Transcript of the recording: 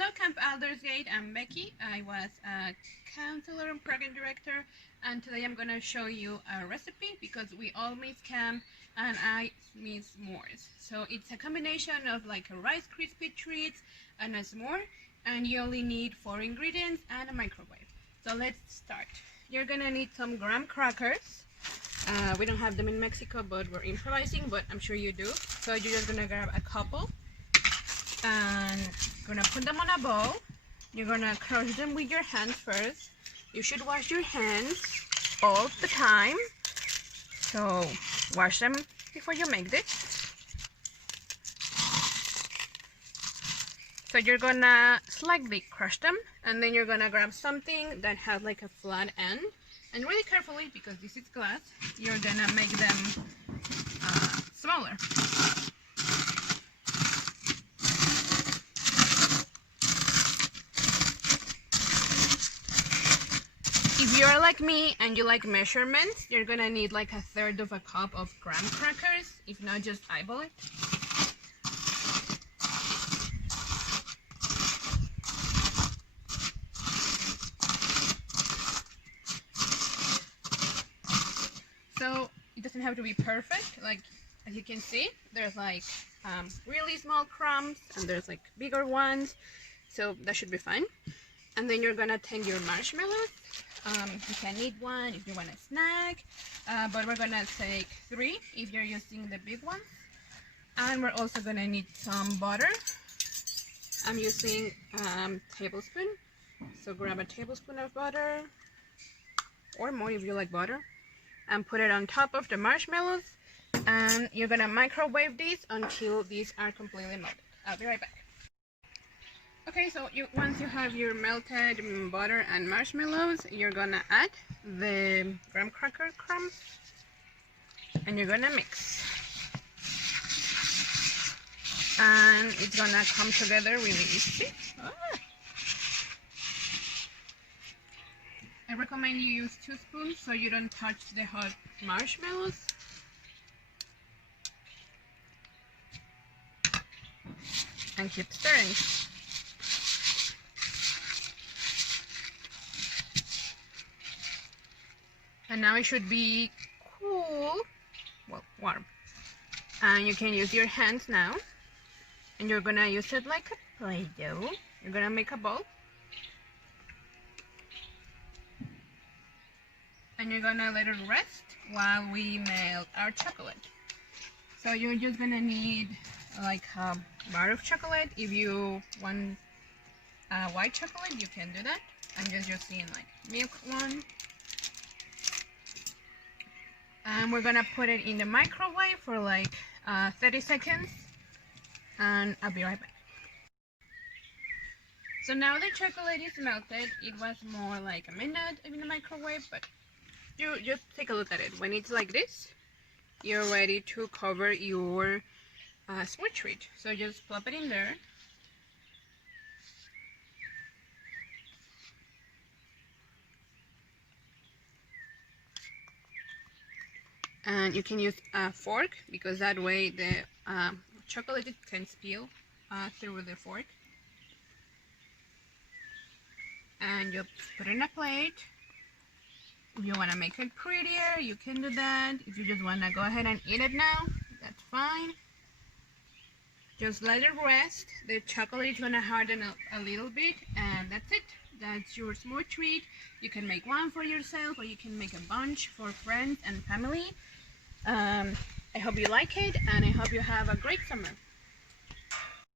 Hello Camp Aldersgate, I'm Becky. I was a counselor and program director, and today I'm gonna show you a recipe because we all miss camp and I miss s'mores. So it's a combination of like a Rice Krispie treats and a s'more, and you only need 4 ingredients and a microwave. So let's start. You're gonna need some graham crackers. We don't have them in Mexico, but we're improvising, but I'm sure you do. So you're just gonna grab a couple and gonna put them on a bowl. You're gonna crush them with your hands first. You should wash your hands all the time, so wash them before you make this. So you're gonna slightly crush them, and then you're gonna grab something that has like a flat end, and really carefully, because this is glass, you're gonna make them smaller. If you're like me and you like measurements, you're gonna need like 1/3 of a cup of graham crackers. If not, just eyeball it. So it doesn't have to be perfect. Like, as you can see, there's like really small crumbs and there's like bigger ones. So that should be fine. And then you're gonna take your marshmallows. You can eat one if you want a snack, but we're gonna take 3 if you're using the big ones. And we're also gonna need some butter. I'm using tablespoon, so grab a tablespoon of butter, or more if you like butter, and put it on top of the marshmallows. And you're gonna microwave these until these are completely melted. I'll be right back. Okay, so once you have your melted butter and marshmallows, you're gonna add the graham cracker crumbs and you're gonna mix. And it's gonna come together really easy. I recommend you use 2 spoons so you don't touch the hot marshmallows. And keep stirring. And now it should be cool, well, warm. And you can use your hands now. And you're gonna use it like a Play-Doh. You're gonna make a ball. And you're gonna let it rest while we melt our chocolate. So you're just gonna need like a bar of chocolate. If you want white chocolate, you can do that. I'm just using like milk one. And we're gonna put it in the microwave for like 30 seconds, and I'll be right back. So now the chocolate is melted. It was more like a minute in the microwave, but you just take a look at it. When it's like this, you're ready to cover your sweet treat. So just plop it in there. And you can use a fork because that way the chocolate can spill through the fork. And you put it in a plate. If you want to make it prettier, you can do that. If you just want to go ahead and eat it now, that's fine. Just let it rest. The chocolate is going to harden a little bit, and that's it. That's your s'more treat. You can make one for yourself, or you can make a bunch for friends and family. I hope you like it, and I hope you have a great summer.